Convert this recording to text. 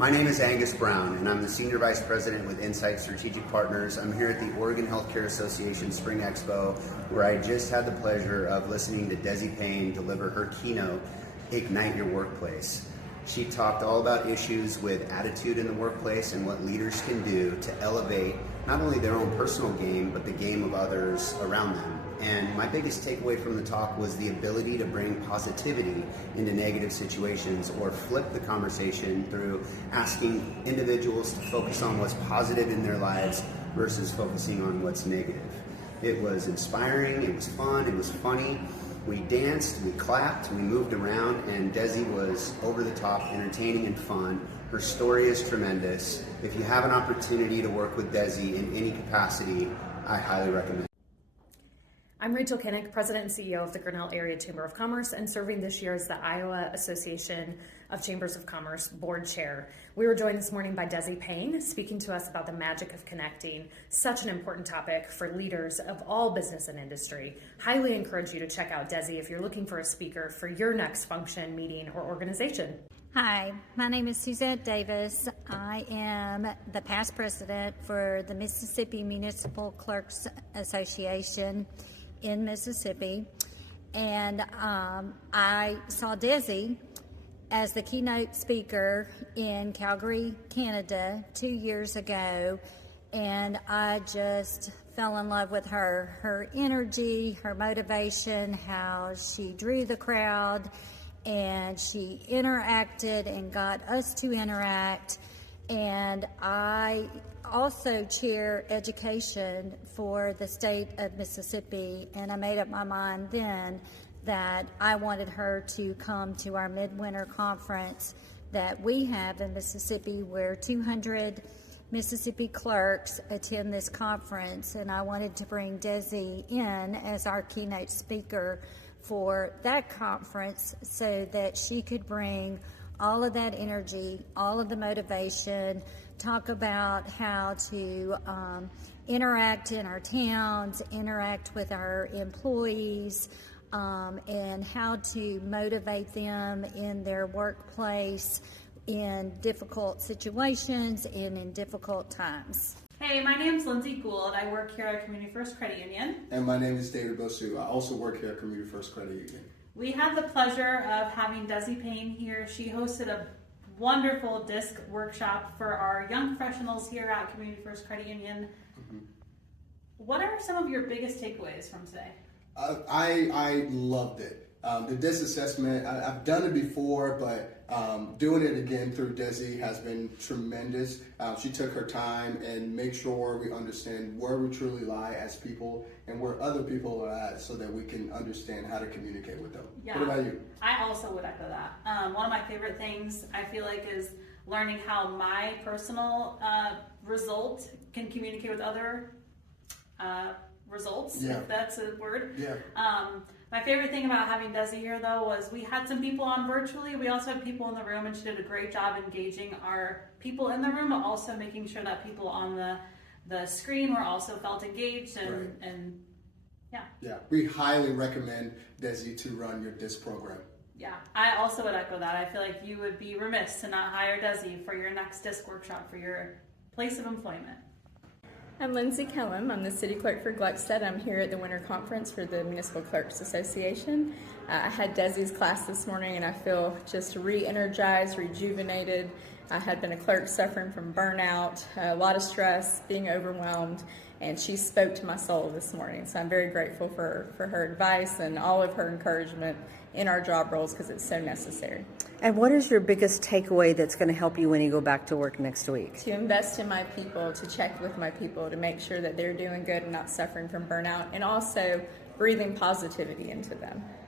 My name is Angus Brown, and I'm the Senior Vice President with Insight Strategic Partners. I'm here at the Oregon Healthcare Association Spring Expo, where I just had the pleasure of listening to Desi Payne deliver her keynote, Ignite Your Workplace. She talked all about issues with attitude in the workplace and what leaders can do to elevate not only their own personal game, but the game of others around them. And my biggest takeaway from the talk was the ability to bring positivity into negative situations, or flip the conversation through asking individuals to focus on what's positive in their lives versus focusing on what's negative. It was inspiring, it was fun, it was funny. We danced, we clapped, we moved around, and Desi was over the top, entertaining and fun. Her story is tremendous. If you have an opportunity to work with Desi in any capacity, I highly recommend it. I'm Rachel Kinnick, President and CEO of the Grinnell Area Chamber of Commerce, and serving this year as the Iowa Association of Chambers of Commerce Board Chair. We were joined this morning by Desi Payne, speaking to us about the magic of connecting, such an important topic for leaders of all business and industry. Highly encourage you to check out Desi if you're looking for a speaker for your next function, meeting, or organization. Hi, my name is Suzette Davis. I am the past president for the Mississippi Municipal Clerks Association in Mississippi, and I saw Desi as the keynote speaker in Calgary, Canada 2 years ago, and I just fell in love with her energy, her motivation, how she drew the crowd, and she interacted and got us to interact. And I also chair education for the state of Mississippi, and I made up my mind then that I wanted her to come to our midwinter conference that we have in Mississippi, where 200 Mississippi clerks attend this conference, and I wanted to bring Desi in as our keynote speaker for that conference so that she could bring all of that energy, all of the motivation, talk about how to interact in our towns, interact with our employees, and how to motivate them in their workplace in difficult situations and in difficult times. Hey, my name's Lindsay Gould. I work here at Community First Credit Union. And my name is David Bosu. I also work here at Community First Credit Union. We had the pleasure of having Desi Payne here. She hosted a wonderful DISC workshop for our young professionals here at Community First Credit Union. Mm-hmm. What are some of your biggest takeaways from today? I loved it. The DISC assessment, I've done it before, but doing it again through Desi has been tremendous. She took her time and made sure we understand where we truly lie as people and where other people are at, so that we can understand how to communicate with them. Yeah. What about you? I also would echo that. One of my favorite things I feel like is learning how my personal result can communicate with other results, if that's a word. Yeah. My favorite thing about having Desi here, though, was we had some people on virtually. We also had people in the room, and she did a great job engaging our people in the room, but also making sure that people on the screen were also felt engaged. And yeah. Yeah, we highly recommend Desi to run your DISC program. Yeah, I also would echo that. I feel like you would be remiss to not hire Desi for your next DISC workshop for your place of employment. I'm Lindsay Kellum. I'm the City Clerk for Gluckstadt. I'm here at the Winter Conference for the Municipal Clerks Association. I had Desi's class this morning, and I feel just re-energized, rejuvenated. I had been a clerk suffering from burnout, a lot of stress, being overwhelmed, and she spoke to my soul this morning. So I'm very grateful for her advice and all of her encouragement in our job roles, because it's so necessary. And what is your biggest takeaway that's going to help you when you go back to work next week? To invest in my people, to check with my people, to make sure that they're doing good and not suffering from burnout, and also breathing positivity into them.